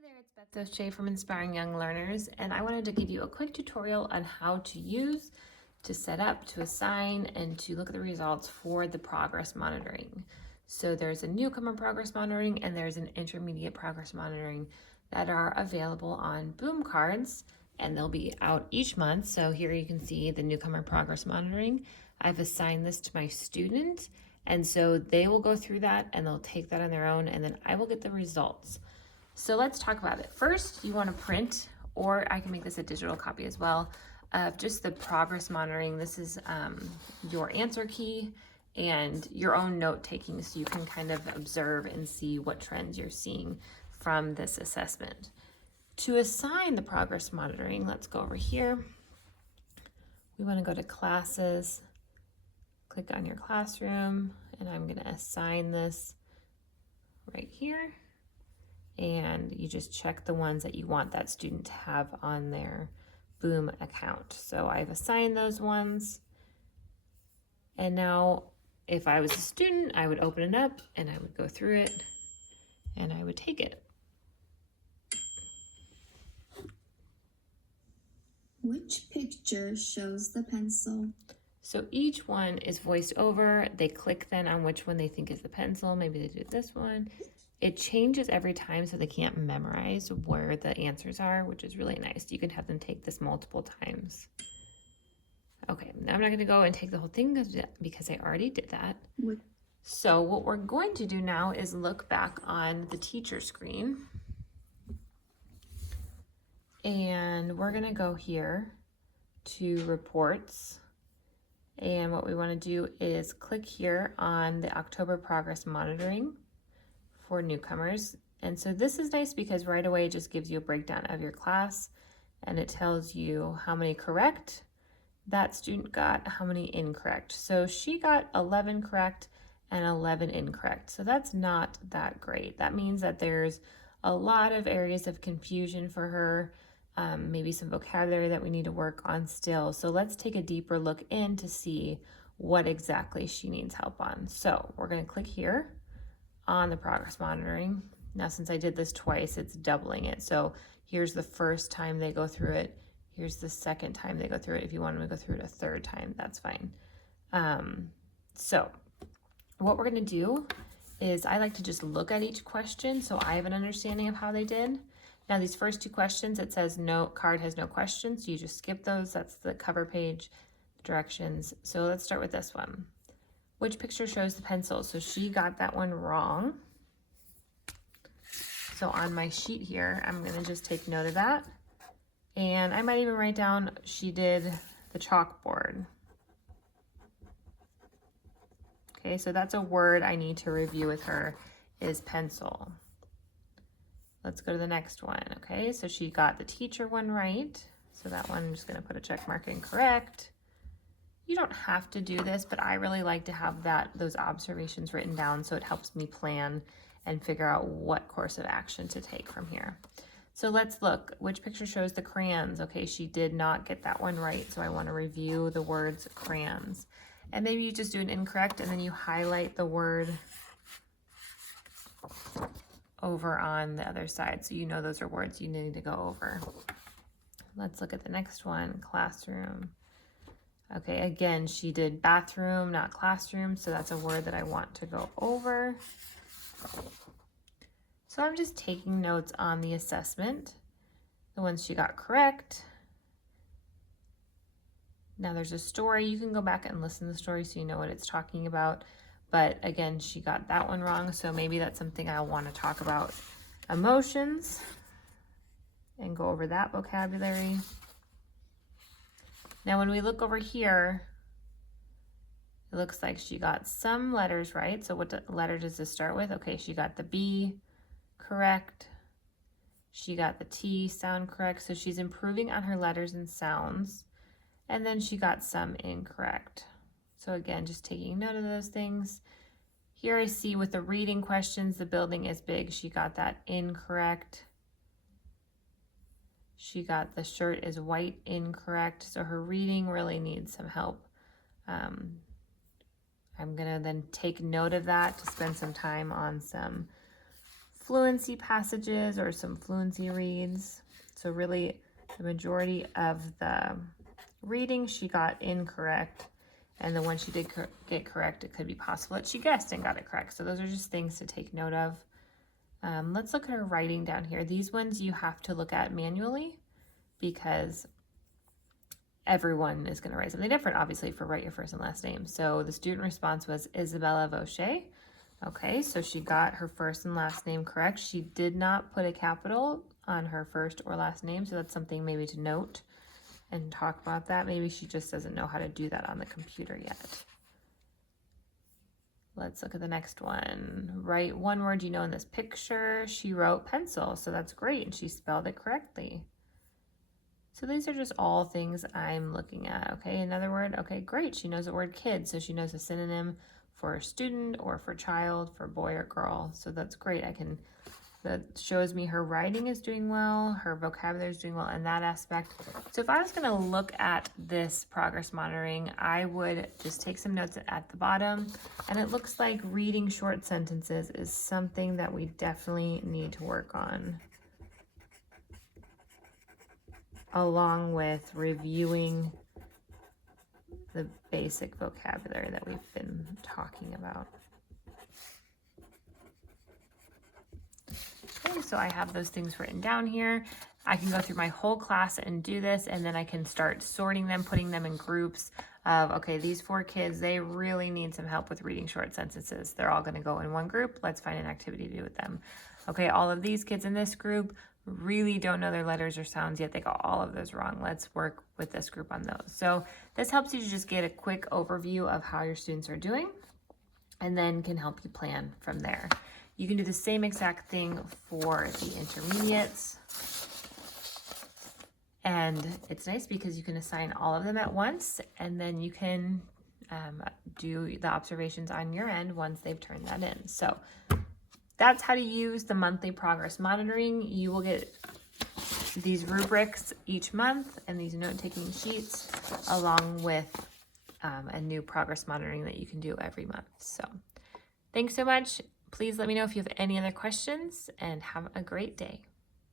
Hey there, it's Beth O'Shea from Inspiring Young Learners, and I wanted to give you a quick tutorial on how to use, to set up, to assign, and to look at the results for the progress monitoring. So there's a newcomer progress monitoring and there's an intermediate progress monitoring that are available on Boom cards, and they'll be out each month. So here you can see the newcomer progress monitoring. I've assigned this to my student, and so they will go through that and they'll take that on their own, and then I will get the results. So let's talk about it. First, you want to print, or I can make this a digital copy as well, of just the progress monitoring. This is your answer key and your own note taking, so you can kind of observe and see what trends you're seeing from this assessment. To assign the progress monitoring, let's go over here. We want to go to classes, click on your classroom, and I'm going to assign this right here. And you just check the ones that you want that student to have on their Boom account. So I've assigned those ones. And now if I was a student, I would open it up and I would go through it and I would take it. Which picture shows the pencil? So each one is voiced over. They click then on which one they think is the pencil. Maybe they do this one. It changes every time, so they can't memorize where the answers are, which is really nice. You can have them take this multiple times. Okay, now I'm not going to go and take the whole thing because I already did that. So what we're going to do now is look back on the teacher screen. And we're going to go here to reports. And what we want to do is click here on the October progress monitoring for newcomers. And so this is nice because right away it just gives you a breakdown of your class, and it tells you how many correct that student got, how many incorrect. So she got 11 correct and 11 incorrect. So that's not that great. That means that there's a lot of areas of confusion for her, maybe some vocabulary that we need to work on still. So let's take a deeper look in to see what exactly she needs help on. So we're going to click here on the progress monitoring. Now, since I did this twice, it's doubling it. So here's the first time they go through it. Here's the second time they go through it. If you want them to go through it a third time, that's fine. So what we're going to do is I like to just look at each question so I have an understanding of how they did. Now, these first two questions, it says no card has no questions, so you just skip those. That's the cover page, directions. So let's start with this one. Which picture shows the pencil? So she got that one wrong. So on my sheet here, I'm going to just take note of that. And I might even write down she did the chalkboard. Okay, so that's a word I need to review with her, is pencil. Let's go to the next one. Okay, so she got the teacher one right. So that one, I'm just going to put a check mark in correct. You don't have to do this, but I really like to have those observations written down so it helps me plan and figure out what course of action to take from here. So let's look. Which picture shows the crayons? Okay, she did not get that one right, so I want to review the words crayons. And maybe you just do an incorrect and then you highlight the word over on the other side so you know those are words you need to go over. Let's look at the next one, classroom. Okay, again, she did bathroom, not classroom, so that's a word that I want to go over. So I'm just taking notes on the assessment, the ones she got correct. Now there's a story. You can go back and listen to the story so you know what it's talking about. But again, she got that one wrong, so maybe that's something I'll want to talk about. Emotions, and go over that vocabulary. Now, when we look over here, it looks like she got some letters right. So what letter does this start with? Okay, she got the B correct. She got the T sound correct. So she's improving on her letters and sounds. And then she got some incorrect. So again, just taking note of those things. Here I see with the reading questions, the building is big. She got that incorrect. She got the shirt is white incorrect, so her reading really needs some help. I'm gonna then take note of that to spend some time on some fluency passages or some fluency reads. So really the majority of the reading she got incorrect, and the one she did get correct, it could be possible that she guessed and got it correct. So those are just things to take note of. Let's look at her writing down here. These ones you have to look at manually because everyone is going to write something different, obviously, for write your first and last name. So the student response was Isabella Vaucher. Okay, so she got her first and last name correct. She did not put a capital on her first or last name, so that's something maybe to note and talk about that. Maybe she just doesn't know how to do that on the computer yet. Let's look at the next one. Write one word you know in this picture. She wrote pencil, so that's great, and she spelled it correctly. So these are just all things I'm looking at. Okay, another word. Okay, great. She knows the word kid, so she knows a synonym for student or for child, for boy or girl. So that's great. That shows me her writing is doing well, her vocabulary is doing well in that aspect. So if I was going to look at this progress monitoring, I would just take some notes at the bottom. And it looks like reading short sentences is something that we definitely need to work on, along with reviewing the basic vocabulary that we've been talking about. Okay, so I have those things written down here. I can go through my whole class and do this, and then I can start sorting them, putting them in groups of, okay, these 4 kids, they really need some help with reading short sentences. They're all gonna go in one group. Let's find an activity to do with them. Okay, all of these kids in this group really don't know their letters or sounds yet. They got all of those wrong. Let's work with this group on those. So this helps you to just get a quick overview of how your students are doing, and then can help you plan from there. You can do the same exact thing for the intermediates. And it's nice because you can assign all of them at once, and then you can do the observations on your end once they've turned that in. So that's how to use the monthly progress monitoring. You will get these rubrics each month and these note-taking sheets, along with a new progress monitoring that you can do every month. So thanks so much. Please let me know if you have any other questions, and have a great day.